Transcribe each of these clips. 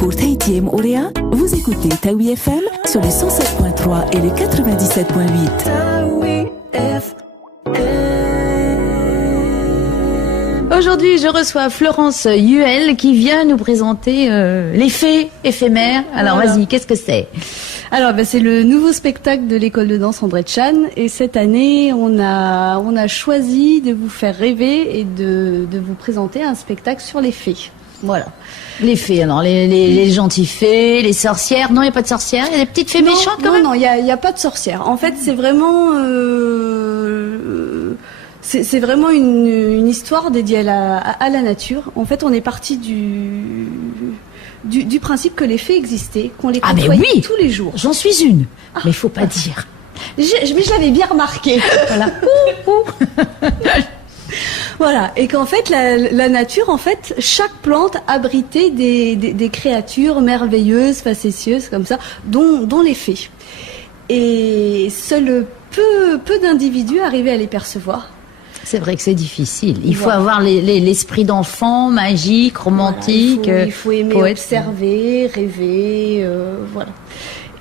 Pour Tahiti et Moorea, vous écoutez Taoui FM sur les 107.3 et les 97.8. Taoui FM. Aujourd'hui, je reçois Florence Huel qui vient nous présenter les fées éphémères. Alors vas-y, qu'est-ce que c'est ? Alors, c'est le nouveau spectacle de l'école de danse André Chan. Et cette année, on a choisi de vous faire rêver et de vous présenter un spectacle sur les fées. Voilà. Les fées, alors les gentilles fées, les sorcières. Non, il n'y a pas de sorcières. Il y a des petites fées méchantes quand même. Non, il y a pas de sorcières. En fait, c'est vraiment c'est vraiment une histoire dédiée à la nature. En fait, on est parti du principe que les fées existaient, qu'on les côtoyait tous les jours. J'en suis une, mais il faut pas dire. Mais je l'avais bien remarqué. Voilà. Voilà, et qu'en fait la nature, en fait, chaque plante abritait des créatures merveilleuses, facétieuses comme ça, dont les fées. Et seuls peu d'individus arrivaient à les percevoir. C'est vrai que c'est difficile. Il faut avoir l'esprit d'enfant, magique, romantique. Voilà, il faut aimer observer, rêver, voilà.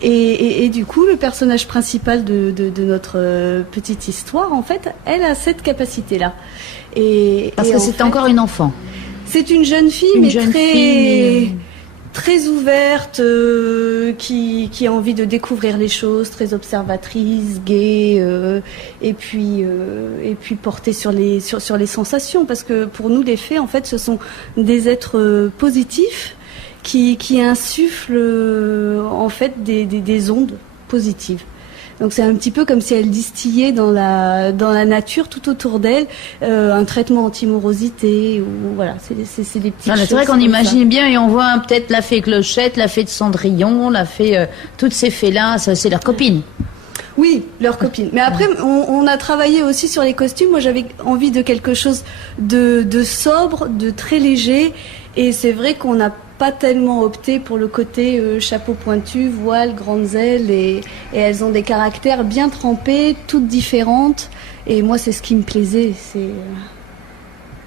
Et du coup, le personnage principal de notre petite histoire, en fait, elle a cette capacité-là. Parce que c'est encore une enfant. C'est une jeune fille, très ouverte, qui a envie de découvrir les choses, très observatrice, gaie, et puis portée sur les sensations, parce que pour nous les fées, en fait, ce sont des êtres positifs qui insufflent en fait des ondes positives. Donc c'est un petit peu comme si elle distillait dans la nature tout autour d'elle un traitement anti-morosité, ou voilà, c'est des petites choses. C'est vrai qu'on imagine bien et on voit peut-être la fée Clochette, la fée de Cendrillon, la fée toutes ces fées-là, ça c'est leurs copines. Oui, leurs copines. Mais après, on a travaillé aussi sur les costumes. Moi, j'avais envie de quelque chose de sobre, de très léger, et c'est vrai qu'on n'a pas tellement opté pour le côté chapeau pointu, voile, grandes ailes, et elles ont des caractères bien trempés, toutes différentes. Et moi, c'est ce qui me plaisait.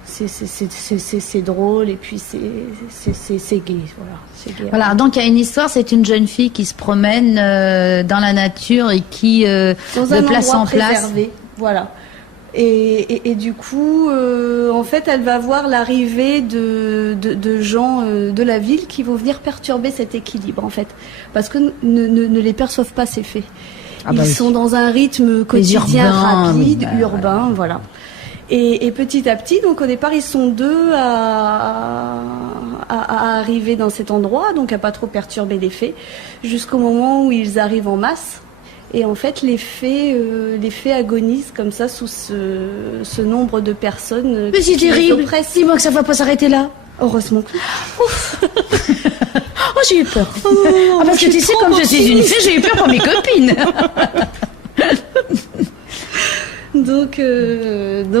C'est drôle, et puis c'est gai. Voilà, c'est gai. Voilà, donc il y a une histoire, c'est une jeune fille qui se promène dans la nature et qui de place en place. Voilà. Et du coup, en fait, elle va voir l'arrivée de gens de la ville qui vont venir perturber cet équilibre, en fait, parce que ne les perçoivent pas, ces fées. Ils sont dans un rythme quotidien rapide, urbain, voilà. Et petit à petit, donc au départ, ils sont deux à arriver dans cet endroit, donc à pas trop perturber les fées, jusqu'au moment où ils arrivent en masse. Et en fait, les fées agonisent comme ça sous ce nombre de personnes. Mais c'est terrible. Dis-moi que ça va pas s'arrêter là. Heureusement que. Ouf. Oh, j'ai eu peur. Parce que tu sais, comme je suis une fée, j'ai eu peur pour mes copines. Donc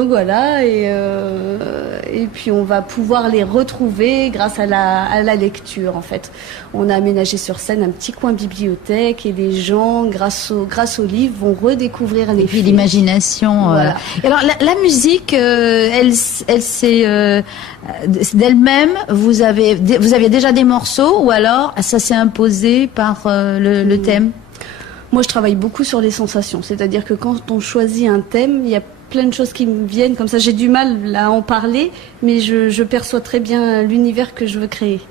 voilà, et puis on va pouvoir les retrouver grâce à la lecture, en fait. On a aménagé sur scène un petit coin bibliothèque, et les gens, grâce au livre, vont redécouvrir les fées. Et puis l'imagination. Voilà. Et alors la musique, elle c'est d'elle-même. Vous aviez déjà des morceaux, ou alors ça s'est imposé par le thème? Moi, je travaille beaucoup sur les sensations. C'est-à-dire que quand on choisit un thème, il y a plein de choses qui me viennent comme ça. J'ai du mal à en parler, mais je perçois très bien l'univers que je veux créer.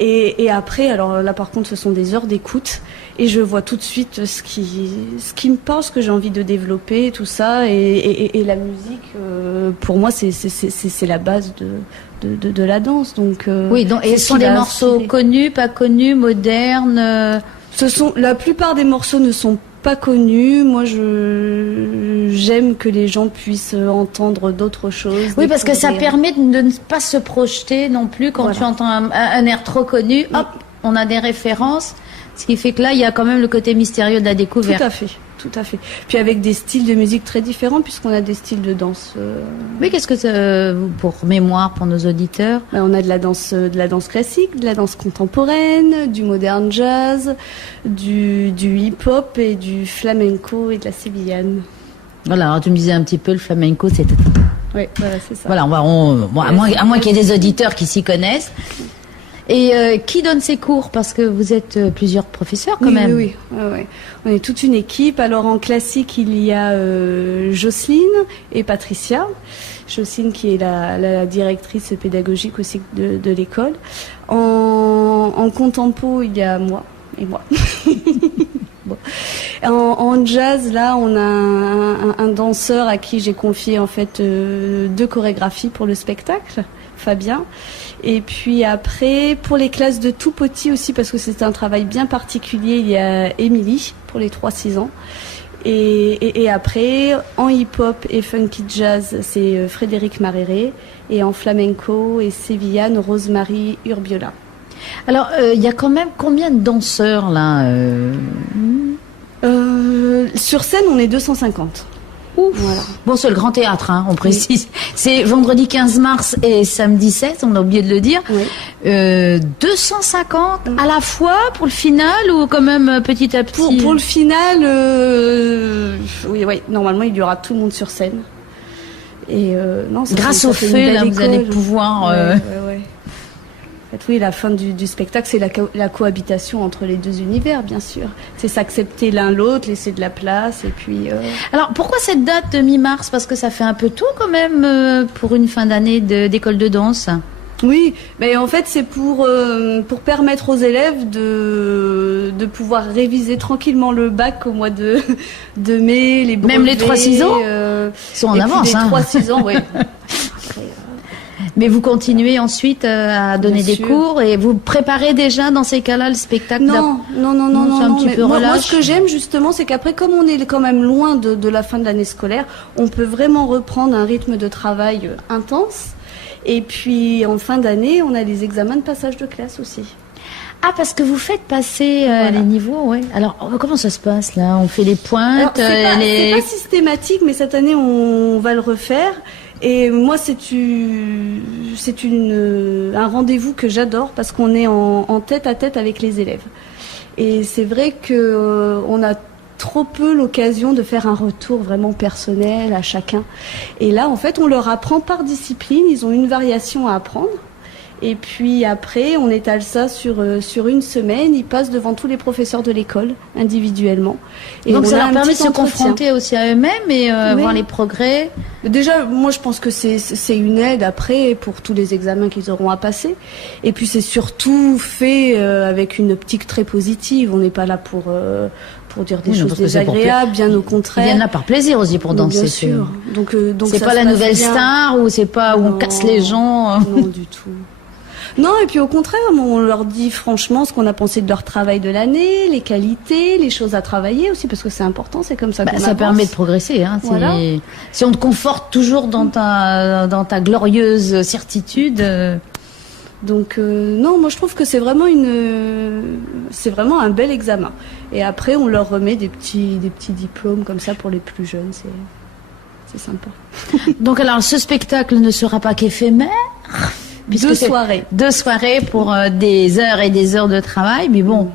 Et après, alors là, par contre, ce sont des heures d'écoute, et je vois tout de suite ce qui me parle, ce que j'ai envie de développer, tout ça. Et la musique, pour moi, c'est la base de la danse. Donc, oui, donc, et ce sont des morceaux connus, pas connus, modernes. La plupart des morceaux ne sont pas connus. Moi, j'aime que les gens puissent entendre d'autres choses. Oui, parce que ça permet de ne pas se projeter non plus quand tu entends un air trop connu. Hop, on a des références. Ce qui fait que là, il y a quand même le côté mystérieux de la découverte. Tout à fait. Puis avec des styles de musique très différents, puisqu'on a des styles de danse. Oui, qu'est-ce que pour mémoire, pour nos auditeurs? On a de la danse classique, de la danse contemporaine, du modern jazz, du hip-hop et du flamenco et de la sévillane. Voilà, alors tu me disais un petit peu le flamenco, c'était. Oui, voilà, c'est ça. Voilà, à moins qu'il y ait des auditeurs qui s'y connaissent. Et qui donne ces cours? Parce que vous êtes plusieurs professeurs quand même. Oui. On est toute une équipe. Alors en classique, il y a Jocelyne et Patricia. Jocelyne qui est la directrice pédagogique aussi de l'école. En contempo, il y a moi et moi. Bon. En jazz, là, on a un danseur à qui j'ai confié en fait 2 chorégraphies pour le spectacle, Fabien. Et puis après, pour les classes de tout petits aussi, parce que c'est un travail bien particulier, il y a Émilie pour les 3-6 ans. Et après, en hip-hop et funky jazz, c'est Frédéric Maréré. Et en flamenco et sévillane, Rosemary Urbiola. Alors, il y a quand même combien de danseurs là Sur scène, on est 250. Ouf. Voilà. Bon, c'est le Grand Théâtre, hein, on précise. Oui. C'est vendredi 15 mars et samedi 16, on a oublié de le dire. Oui. 250 à la fois pour le final ou quand même petit à petit? Pour le final, oui, normalement il y aura tout le monde sur scène. Et non, grâce au feu, là, vous allez pouvoir... Ouais. En fait, oui, la fin du spectacle, c'est la cohabitation entre les 2 univers, bien sûr. C'est s'accepter l'un l'autre, laisser de la place, et puis... Alors, pourquoi cette date de mi-mars? Parce que ça fait un peu tôt, quand même, pour une fin d'année d'école de danse. Oui, mais en fait, c'est pour permettre aux élèves de pouvoir réviser tranquillement le bac au mois de mai, les brevets... Même les 3-6 ans sont en avance, hein. Les 3-6 ans, oui. Mais vous continuez ensuite à donner des cours et vous préparez déjà dans ces cas-là le spectacle? Non. Moi, ce que j'aime justement, c'est qu'après, comme on est quand même loin de la fin de l'année scolaire, on peut vraiment reprendre un rythme de travail intense. Et puis, en fin d'année, on a les examens de passage de classe aussi. Ah, parce que vous faites passer les niveaux, ouais. Alors, comment ça se passe là? On fait les pointes. Alors, c'est pas systématique, mais cette année, on va le refaire. Et moi, c'est un rendez-vous que j'adore parce qu'on est en tête-à-tête avec les élèves. Et c'est vrai que on a trop peu l'occasion de faire un retour vraiment personnel à chacun. Et là, en fait, on leur apprend par discipline. Ils ont une variation à apprendre. Et puis après, on étale ça sur une semaine. Ils passent devant tous les professeurs de l'école, individuellement. Et donc ça leur permet de se confronter aussi à eux-mêmes et voir les progrès. Déjà, moi je pense que c'est une aide après pour tous les examens qu'ils auront à passer. Et puis c'est surtout fait avec une optique très positive. On n'est pas là pour dire des choses désagréables, bien au contraire. Ils viennent là par plaisir aussi pour danser. Bien sûr. Donc c'est pas la nouvelle star ou c'est pas où on casse les gens. Non, du tout. Non, et puis au contraire, on leur dit franchement ce qu'on a pensé de leur travail de l'année, les qualités, les choses à travailler aussi, parce que c'est important, c'est comme ça qu'on avance. Ça permet de progresser. Hein, voilà. Si on te conforte toujours dans ta glorieuse certitude... Donc non, moi je trouve que c'est vraiment un bel examen. Et après, on leur remet des petits diplômes comme ça pour les plus jeunes, c'est sympa. Donc alors, ce spectacle ne sera pas qu'éphémère. 2 soirées. 2 soirées pour des heures et des heures de travail, mais bon,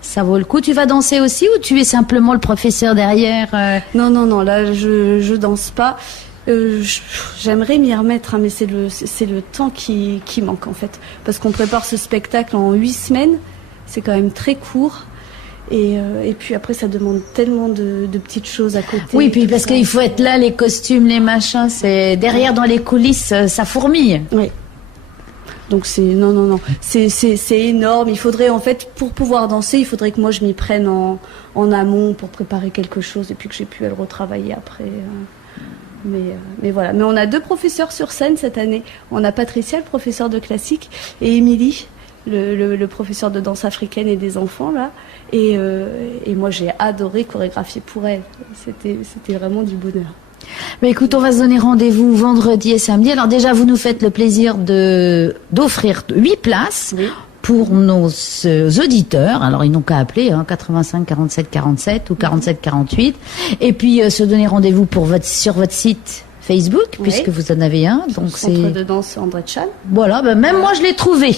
ça vaut le coup. Tu vas danser aussi ou tu es simplement le professeur derrière Non, là je danse pas. J'aimerais m'y remettre, hein, mais c'est le temps qui manque en fait, parce qu'on prépare ce spectacle en 8 semaines, c'est quand même très court. Et puis après, ça demande tellement de petites choses à côté. Oui, puis parce qu'il faut être là, les costumes, les machins, c'est derrière dans les coulisses, ça fourmille. Oui. Donc non, c'est énorme. Il faudrait en fait, pour pouvoir danser, il faudrait que moi je m'y prenne en amont pour préparer quelque chose et puis que j'ai pu le retravailler après. Mais voilà. Mais on a 2 professeurs sur scène cette année. On a Patricia, le professeur de classique, et Émilie, le professeur de danse africaine et des enfants là. Et moi j'ai adoré chorégraphier pour elle. C'était vraiment du bonheur. Mais écoute, on va se donner rendez-vous vendredi et samedi. Alors déjà, vous nous faites le plaisir d'offrir 8 places pour nos auditeurs. Alors ils n'ont qu'à appeler 85 47 47 ou 47 48. Et puis se donner rendez-vous sur votre site Facebook, puisque vous en avez un. Donc Centre de danse André Tchal. Voilà, moi je l'ai trouvé.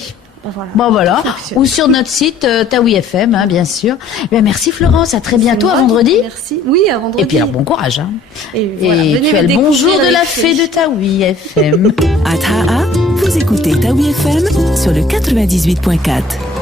Voilà. Ou sur notre site Taoui FM, bien sûr. Merci Florence, à très bientôt, à vendredi. Merci. Oui, à vendredi. Et puis alors, bon courage. Et voilà, tu as le bonjour de la fée de Taoui FM. À Taha, Vous écoutez Taoui FM sur le 98.4.